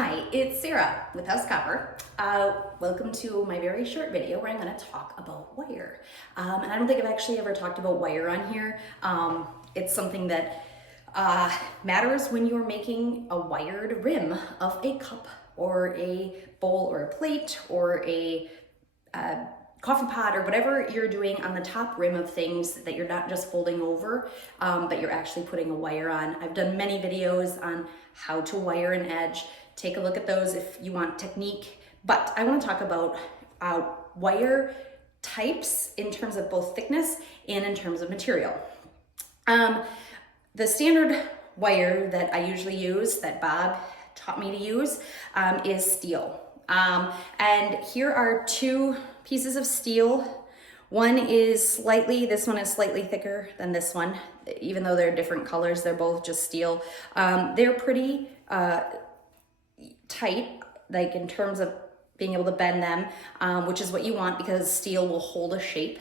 Hi, it's Sarah with House Copper. Welcome to my very short video where I'm going to talk about wire. And I don't think I've actually ever talked about wire on here. It's something that matters when you're making a wired rim of a cup or a bowl or a plate or a coffee pot or whatever you're doing on the top rim of things that you're not just folding over, but you're actually putting a wire on. I've done many videos on how to wire an edge. Take a look at those if you want technique. But I want to talk about wire types in terms of both thickness and in terms of material. The standard wire that I usually use, that Bob taught me to use, is steel. And here are two pieces of steel. This one is slightly thicker than this one. Even though they're different colors, they're both just steel. They're pretty tight, like in terms of being able to bend them, which is what you want because steel will hold a shape.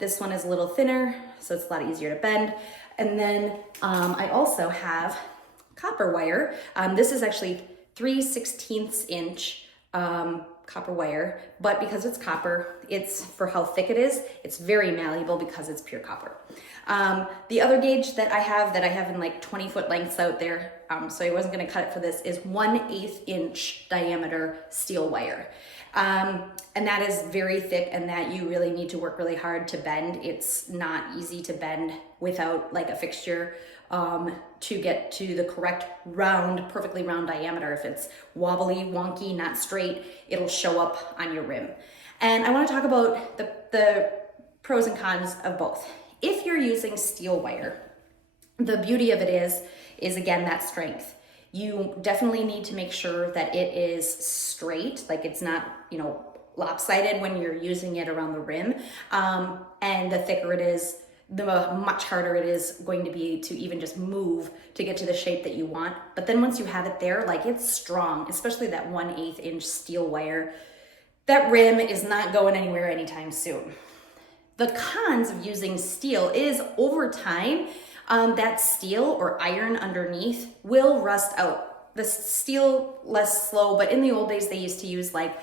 This one is a little thinner, so it's a lot easier to bend. And then I also have copper wire. This is actually 3/16 inch copper wire, but because it's copper, it's for how thick it is, it's very malleable because it's pure copper. The other gauge that I have in like 20-foot lengths out there, so I wasn't going to cut it for this, is 1/8 inch diameter steel wire. And that is very thick, and that you really need to work really hard to bend. It's not easy to bend without like a fixture to get to the correct perfectly round diameter. If it's wobbly, wonky, not straight, it'll show up on your rim. And I want to talk about the pros and cons of both. If you're using steel wire, the beauty of it is again, that strength. You definitely need to make sure that it is straight, like it's not, lopsided when you're using it around the rim. And the thicker it is, the much harder it is going to be to even just move to get to the shape that you want. But then once you have it there, like it's strong, especially that 1/8 inch steel wire. That rim is not going anywhere anytime soon. The cons of using steel is over time, that steel or iron underneath will rust out. The steel less slow, but in the old days they used to use like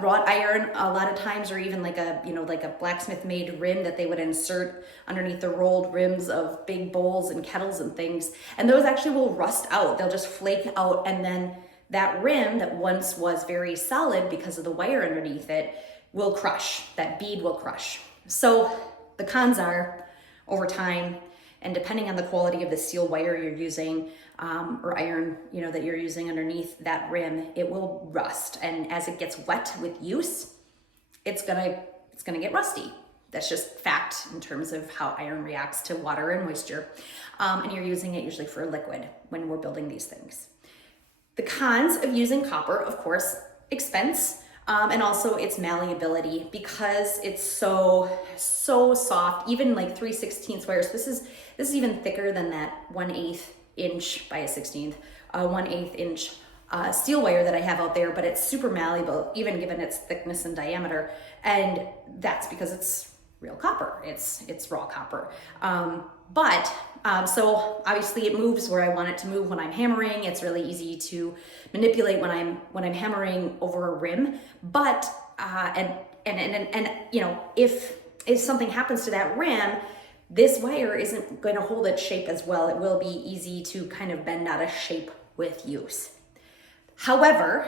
wrought iron a lot of times, or even like a blacksmith made rim that they would insert underneath the rolled rims of big bowls and kettles and things. And those actually will rust out. They'll just flake out, and then that rim that once was very solid because of the wire underneath it will crush. That bead will crush. So the cons are over time, and depending on the quality of the steel wire you're using, or iron, that you're using underneath that rim, it will rust. And as it gets wet with use, it's gonna get rusty. That's just fact in terms of how iron reacts to water and moisture. And you're using it usually for a liquid when we're building these things. The cons of using copper, of course, expense. And also its malleability, because it's so soft, even like 3/16 wire. So this is even thicker than that 1/8 inch by a 16th, 1/8 inch steel wire that I have out there, but it's super malleable, even given its thickness and diameter. And that's because it's real copper. It's raw copper. So obviously it moves where I want it to move when I'm hammering. It's really easy to manipulate when I'm hammering over a rim. But if something happens to that rim, this wire isn't going to hold its shape as well. It will be easy to kind of bend out of shape with use. However,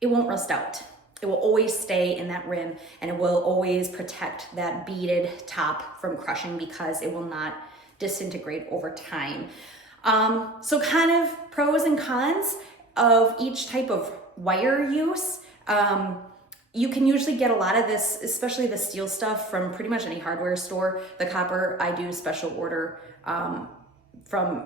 it won't rust out. It will always stay in that rim, and it will always protect that beaded top from crushing because it will not disintegrate over time. So kind of pros and cons of each type of wire use. You can usually get a lot of this, especially the steel stuff, from pretty much any hardware store. The copper, I do special order from,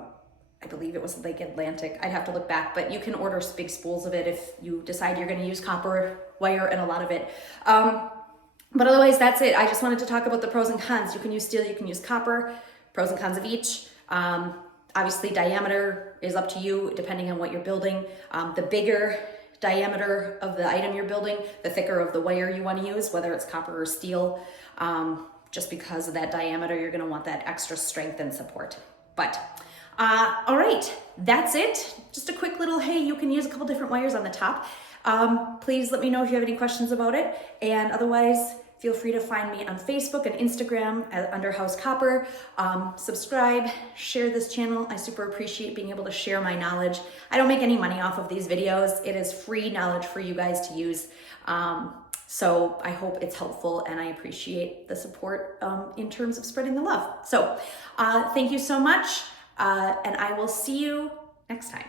I believe it was like Atlantic. I'd have to look back, but you can order big spools of it if you decide you're going to use copper wire and a lot of it. But otherwise, that's it. I just wanted to talk about the pros and cons. You can use steel, you can use copper, pros and cons of each. Obviously, diameter is up to you depending on what you're building. The bigger diameter of the item you're building, the thicker of the wire you want to use, whether it's copper or steel. Just because of that diameter, you're going to want that extra strength and support. But All right, that's it. Just a quick little, hey, you can use a couple different wires on the top. Please let me know if you have any questions about it. And otherwise, feel free to find me on Facebook and Instagram under House Copper. Subscribe, share this channel. I super appreciate being able to share my knowledge. I don't make any money off of these videos. It is free knowledge for you guys to use. So I hope it's helpful, and I appreciate the support in terms of spreading the love. So thank you so much, and I will see you next time.